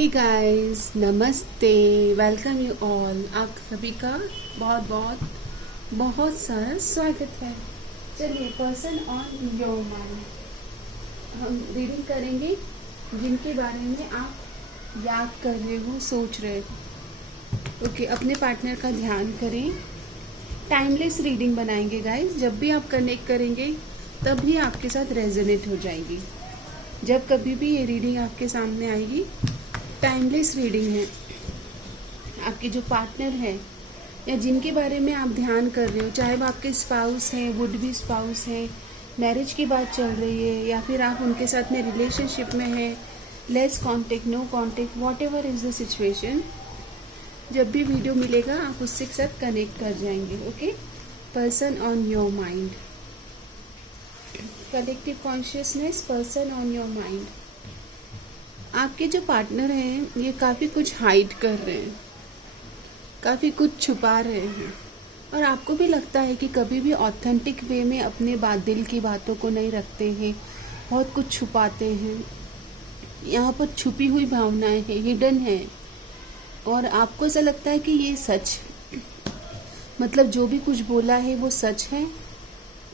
Hey guys, नमस्ते। Welcome you all. आप सभी का बहुत बहुत बहुत सारा स्वागत है। चलिए, पर्सन ऑन योर माइंड हम रीडिंग करेंगे जिनके बारे में आप याद कर रहे हो, सोच रहे हो। ओके, अपने पार्टनर का ध्यान करें। टाइमलेस रीडिंग बनाएंगे गाइस। जब भी आप कनेक्ट करेंगे तभी आपके साथ रेजोनेट हो जाएगी। जब कभी भी ये रीडिंग आपके सामने आएगी, टाइमलेस रीडिंग है। आपके जो पार्टनर है या जिनके बारे में आप ध्यान कर रहे हो, चाहे वो आपके स्पाउस हैं, वुड बी स्पाउस हैं, मैरिज की बात चल रही है, या फिर आप उनके साथ में रिलेशनशिप में हैं, less contact, no contact, whatever is the situation, जब भी वीडियो मिलेगा आप उससे साथ कनेक्ट कर जाएंगे। Okay, person on your mind, collective consciousness, person on your mind. आपके जो पार्टनर हैं ये काफ़ी कुछ हाइड कर रहे हैं, काफ़ी कुछ छुपा रहे हैं, और आपको भी लगता है कि कभी भी ऑथेंटिक वे में अपने दिल की बातों को नहीं रखते हैं, बहुत कुछ छुपाते हैं। यहाँ पर छुपी हुई भावनाएं हैं, हिडन है, और आपको ऐसा लगता है कि ये सच, मतलब जो भी कुछ बोला है वो सच है।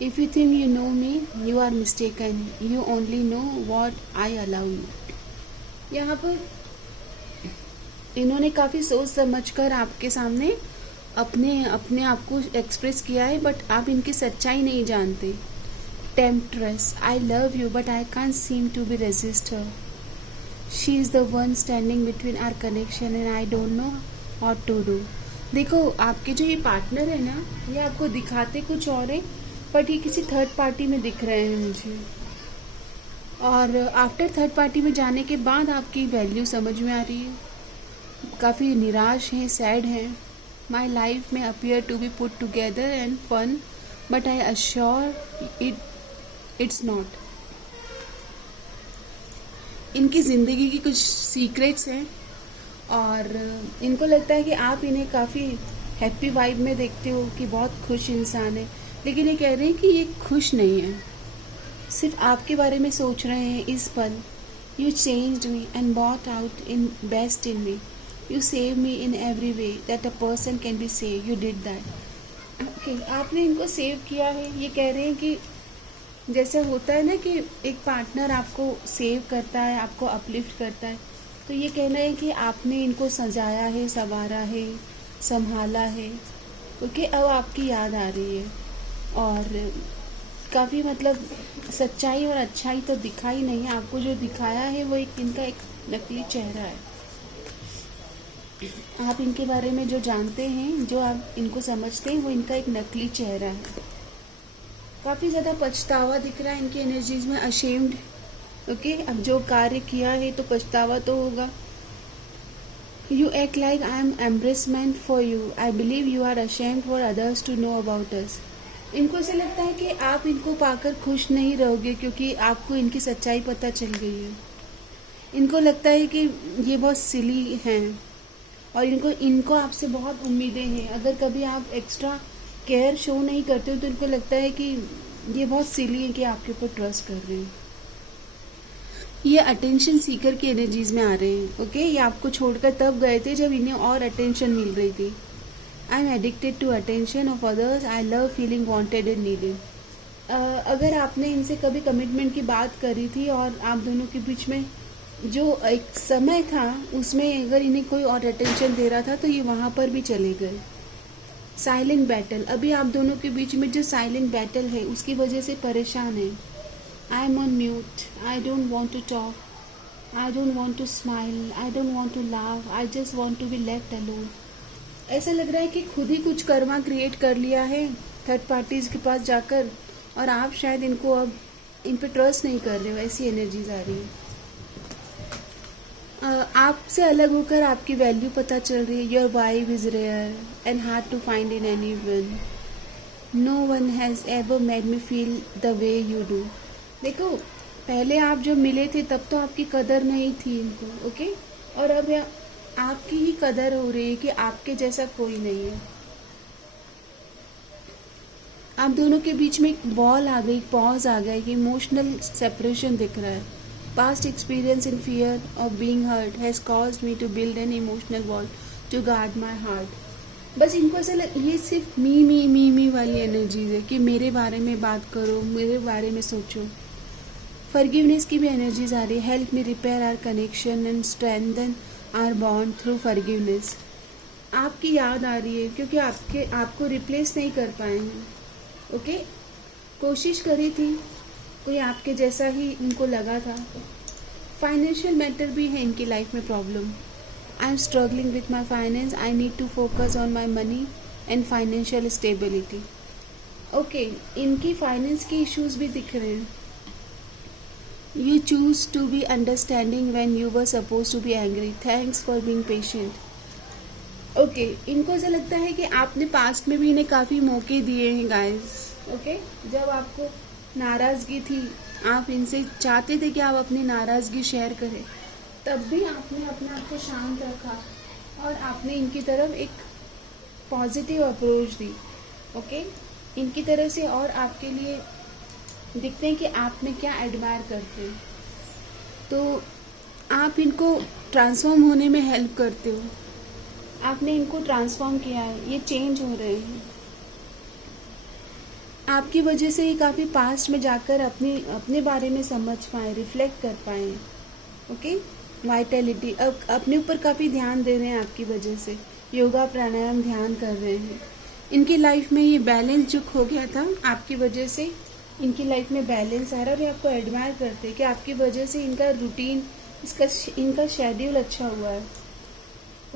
If you think you know me, you are mistaken, you only know what I allow you. यहाँ पर इन्होंने काफ़ी सोच समझकर आपके सामने अपने आप को एक्सप्रेस किया है, बट आप इनकी सच्चाई नहीं जानते। Temptress, I love you but I can't seem to be resist her. She is the one standing between our connection and I don't know what to do. देखो, आपके जो ये पार्टनर है ना, ये आपको दिखाते कुछ और है, बट ये किसी थर्ड पार्टी में दिख रहे हैं मुझे। और आफ्टर थर्ड पार्टी में जाने के बाद आपकी वैल्यू समझ में आ रही है। काफ़ी निराश हैं, सैड हैं। माई लाइफ में appear to be put together and fun, but I assure it's not. इनकी ज़िंदगी की कुछ सीक्रेट्स हैं, और इनको लगता है कि आप इन्हें काफ़ी हैप्पी वाइब में देखते हो कि बहुत खुश इंसान है, लेकिन ये कह रहे हैं कि ये खुश नहीं है, सिर्फ आपके बारे में सोच रहे हैं इस पल। You changed me and brought out in best in me, you save me in every way that a person can be save, you did that. Okay, आपने इनको सेव किया है। ये कह रहे हैं कि जैसे होता है ना कि एक पार्टनर आपको सेव करता है, आपको अपलिफ्ट करता है, तो ये कहना है कि आपने इनको सजाया है, संवारा है, संभाला है। ओके, अब आपकी याद आ रही है, और काफ़ी मतलब सच्चाई और अच्छाई तो दिखाई नहीं है आपको। जो दिखाया है वो इनका एक नकली चेहरा है। आप इनके बारे में जो जानते हैं, जो आप इनको समझते हैं, वो इनका एक नकली चेहरा है। काफ़ी ज़्यादा पछतावा दिख रहा है इनकी एनर्जीज में, अशेम्ड। ओके, अब जो कार्य किया है तो पछतावा तो होगा। You act like I am embarrassment for you, I believe you are ashamed for others to know about us. इनको ऐसा लगता है कि आप इनको पाकर खुश नहीं रहोगे, क्योंकि आपको इनकी सच्चाई पता चल गई है। इनको लगता है कि ये बहुत सिली हैं, और इनको आपसे बहुत उम्मीदें हैं। अगर कभी आप एक्स्ट्रा केयर शो नहीं करते हो तो इनको लगता है कि ये बहुत सिली है कि आपके ऊपर ट्रस्ट कर रहे हैं। ये अटेंशन सीकर की एनर्जीज में आ रहे हैं। ओके, ये आपको छोड़कर तब गए थे जब इन्हें और अटेंशन मिल रही थी। I am addicted to attention of others, I love feeling wanted and needed. अगर आपने इनसे कभी कमिटमेंट की बात करी थी और आप दोनों के बीच में जो एक समय था उसमें अगर इन्हें कोई और अटेंशन दे रहा था तो ये वहाँ पर भी चले गए। साइलेंट बैटल, अभी आप दोनों के बीच में जो साइलेंट बैटल है उसकी वजह से परेशान है। I am on mute, I don't want to talk, I don't want to smile, I don't want to laugh, I just want to be left alone. ऐसा लग रहा है कि खुद ही कुछ कर्मा क्रिएट कर लिया है थर्ड पार्टीज के पास जाकर, और आप शायद इनको अब इन पे ट्रस्ट नहीं कर रहे हो, ऐसी एनर्जीज आ रही है। आपसे अलग होकर आपकी वैल्यू पता चल रही है। Your vibe is rare and hard to find in anyone, no one has ever made me feel the way you do. देखो, पहले आप जब मिले थे तब तो आपकी कदर नहीं थी इनको। ओके, और अब आपकी ही कदर हो रही है कि आपके जैसा कोई नहीं है। आप दोनों के बीच में एक वॉल आ गई, पॉज आ गया, कि इमोशनल सेपरेशन दिख रहा है। Past experience in fear of being hurt has caused me to build an emotional wall to guard my heart. बस इनको ऐसा ये सिर्फ मी वाली एनर्जीज है कि मेरे बारे में बात करो, मेरे बारे में सोचो. फॉरगिवनेस की भी एनर्जीज आ रही है. Help me repair our connection and strengthen our bond through forgiveness. आपकी याद आ रही है क्योंकि आपको रिप्लेस नहीं कर पाए हैं. ओके, कोशिश करी थी, कोई आपके जैसा ही इनको लगा था. फाइनेंशियल मैटर भी है इनकी लाइफ में problem. I am struggling with my finance. I need to focus on my money and financial stability. Okay, इनकी फाइनेंस के इश्यूज भी दिख रहे हैं. You choose to be understanding when you were suppose to be angry. Thanks for being patient. Okay, इनको ऐसा लगता है कि आपने पास्ट में भी इन्हें काफ़ी मौके दिए हैं गाइस. ओके, जब आपको नाराज़गी थी, आप इनसे चाहते थे कि आप अपनी नाराज़गी शेयर करें, तब भी आपने अपने आप को शांत रखा और आपने इनकी तरफ एक पॉजिटिव अप्रोच दी. ओके, इनकी तरफ से और आपके लिए दिखते हैं कि आप में क्या एडमायर करते हैं, तो आप इनको ट्रांसफॉर्म होने में हेल्प करते हो. आपने इनको ट्रांसफॉर्म किया है, ये चेंज हो रहे हैं. आपकी वजह से ये काफ़ी पास्ट में जाकर अपने बारे में समझ पाए, रिफ्लेक्ट कर पाए. ओके, वाइटैलिटी, अब अपने ऊपर काफ़ी ध्यान दे रहे हैं आपकी वजह से. योगा प्राणायाम ध्यान कर रहे हैं. इनकी लाइफ में ये बैलेंस जो खो गया था, आपकी वजह से इनकी लाइफ में बैलेंस आ रहा है. और ये आपको एडमायर करते हैं कि आपकी वजह से इनका रूटीन, इनका शेड्यूल अच्छा हुआ है.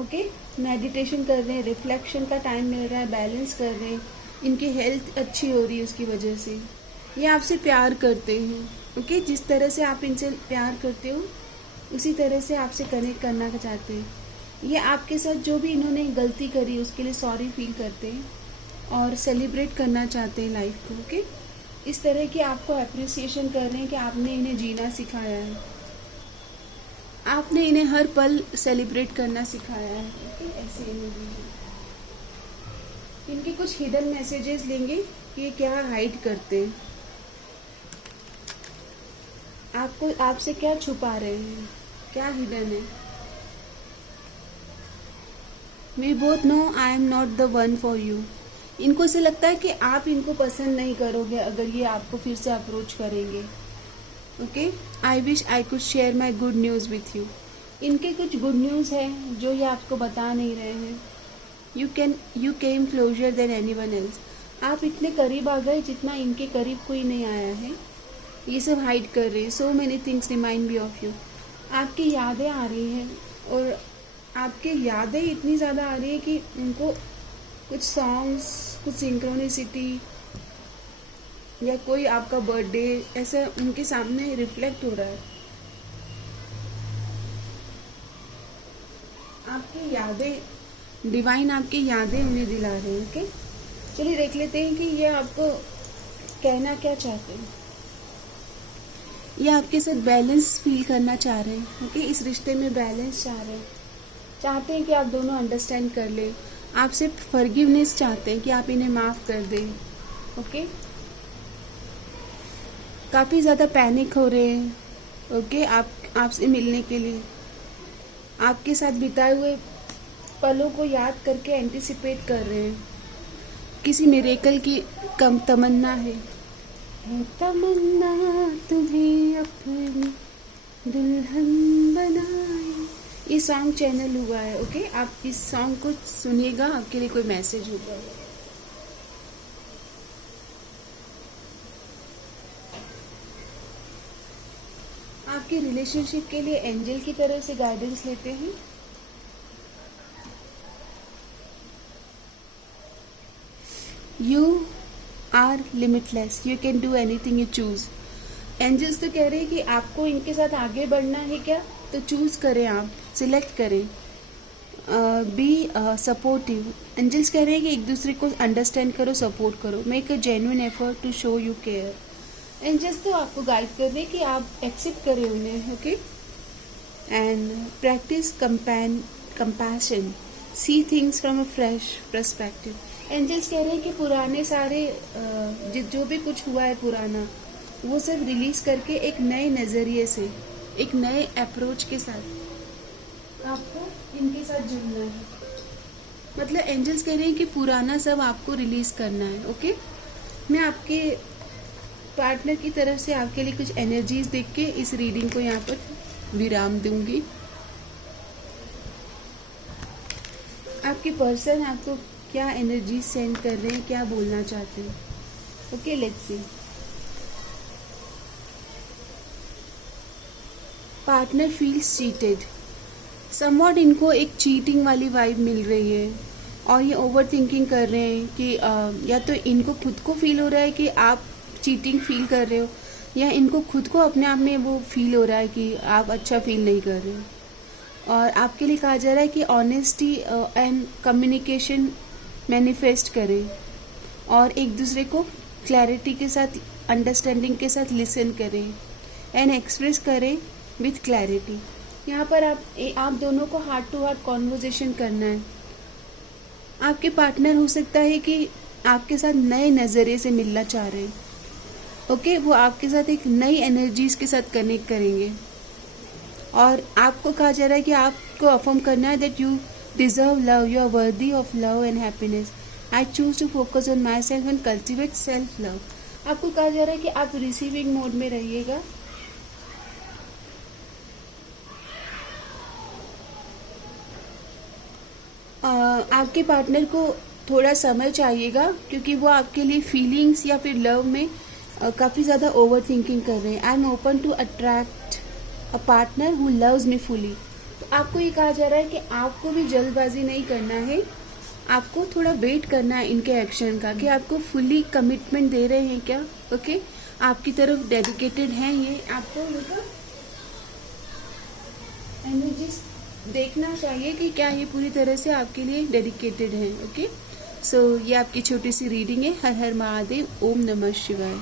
ओके, मेडिटेशन कर रहे हैं, रिफ्लेक्शन का टाइम मिल रहा है, बैलेंस कर रहे हैं, इनकी हेल्थ अच्छी हो रही है उसकी वजह से. ये आपसे प्यार करते हैं. ओके, जिस तरह से आप इनसे प्यार करते हो उसी तरह से आपसे कनेक्ट करना चाहते हैं. ये आपके साथ जो भी इन्होंने गलती करी उसके लिए सॉरी फील करते हैं और सेलिब्रेट करना चाहते हैं लाइफ को. ओके, इस तरह की आपको अप्रिसिएशन कर रहे हैं कि आपने इन्हें जीना सिखाया है, आपने इन्हें हर पल सेलिब्रेट करना सिखाया है. ओके, ऐसे एनर्जी है. इनके कुछ हिडन मैसेजेस लेंगे कि ये क्या हाइड करते हैं, आपसे क्या छुपा रहे हैं, क्या हिडन है. We both know I am not the one for you. इनको से लगता है कि आप इनको पसंद नहीं करोगे अगर ये आपको फिर से अप्रोच करेंगे. Okay, I wish I could share my good news with you. इनके कुछ गुड न्यूज़ है जो ये आपको बता नहीं रहे हैं. You came closure then any one else. आप इतने करीब आ गए जितना इनके करीब कोई नहीं आया है. ये सब हाइड कर रहे हैं. So many things remind me of you. आपकी यादें आ रही हैं और आपकी यादें इतनी ज़्यादा आ रही है कि उनको कुछ सॉन्ग्स, कुछ सिंक्रोनिसिटी या कोई आपका बर्थडे ऐसा उनके सामने रिफ्लेक्ट हो रहा है. आपकी यादें, डिवाइन आपकी यादें उन्हें दिला रहे हैं. ओके, चलिए देख लेते हैं कि ये आपको कहना क्या चाहते हैं. ये आपके साथ बैलेंस फील करना चाह रहे हैं. ओके, इस रिश्ते में बैलेंस चाह रहे हैं, चाहते हैं कि आप दोनों अंडरस्टैंड कर लें. आपसे फॉरगिवनेस चाहते हैं कि आप इन्हें माफ़ कर दें. ओके, काफ़ी ज़्यादा पैनिक हो रहे हैं. ओके, आपसे मिलने के लिए आपके साथ बिताए हुए पलों को याद करके एंटिसिपेट कर रहे हैं. किसी मिरेकल की कम तमन्ना है तमन्ना तुम्हें अपनी दुल्हन बनाए. ये सॉन्ग चैनल हुआ है. ओके, आप इस सॉन्ग को सुनिएगा, आपके लिए कोई मैसेज होगा. आपके रिलेशनशिप के लिए एंजल की तरफ से गाइडेंस लेते हैं. You are limitless, you can do anything you choose. Angels तो कह रहे हैं कि आपको इनके साथ आगे बढ़ना है क्या, तो चूज करें, आप सिलेक्ट करें. Be supportive. एंजल्स कह रहे हैं कि एक दूसरे को अंडरस्टैंड करो, सपोर्ट करो. Make a genuine effort to show you care. Angels तो आपको गाइड कर रहे हैं कि आप एक्सेप्ट करें उन्हें. Okay, and practice compassion. See things from a fresh perspective. Angels कह रहे हैं कि पुराने सारे जो भी कुछ हुआ है पुराना, वो सब रिलीज करके एक नए नज़रिए से, एक नए अप्रोच के साथ आपको इनके साथ जुड़ना है। मतलब एंजल्स कह रहे हैं कि पुराना सब आपको रिलीज करना है। ओके, मैं आपके पार्टनर की तरफ से आपके लिए कुछ एनर्जीज देख के इस रीडिंग को यहाँ पर विराम दूंगी। आपके पर्सन आपको क्या एनर्जी सेंड कर रहे हैं, क्या बोलना चाहते हैं। Okay, let's see. Partner feels cheated. Somewhat इनको एक चीटिंग वाली वाइब मिल रही है और ये ओवर थिंकिंग कर रहे हैं कि या तो इनको खुद को फील हो रहा है कि आप चीटिंग फील कर रहे हो, या इनको खुद को अपने आप में वो फील हो रहा है कि आप अच्छा फील नहीं कर रहे हो। और आपके लिए कहा जा रहा है कि ऑनेस्टी एंड कम्युनिकेशन मैनिफेस्ट करें और एक दूसरे को क्लैरिटी के साथ, अंडरस्टैंडिंग के साथ लिसन करें एंड एक्सप्रेस करें विथ क्लैरिटी। यहाँ पर आप दोनों को हार्ट टू हार्ट कॉन्वर्जेशन करना है। आपके पार्टनर हो सकता है कि आपके साथ नए नज़रिए से मिलना चाह रहे हैं। ओके, वो आपके साथ एक नई एनर्जीज के साथ कनेक्ट करेंगे और आपको कहा जा रहा है कि आपको अफर्म करना है that you deserve love, you are worthy of love and happiness. I choose to focus on myself and cultivate self love. आपको कहा जा रहा है कि आप रिसीविंग मोड में रहिएगा। आपके पार्टनर को थोड़ा समय चाहिएगा क्योंकि वो आपके लिए फीलिंग्स या फिर लव में काफ़ी ज़्यादा ओवर थिंकिंग कर रहे हैं। I am open to attract a partner who loves me fully. तो आपको ये कहा जा रहा है कि आपको भी जल्दबाजी नहीं करना है, आपको थोड़ा वेट करना है इनके एक्शन का कि आपको फुली कमिटमेंट दे रहे हैं क्या। ओके, आपकी तरफ डेडिकेटेड हैं ये। आपको मतलब एनर्जीज देखना चाहिए कि क्या ये पूरी तरह से आपके लिए डेडिकेटेड है। ओके, सो ये आपकी छोटी सी रीडिंग है। हर हर महादेव, ओम नमः शिवाय।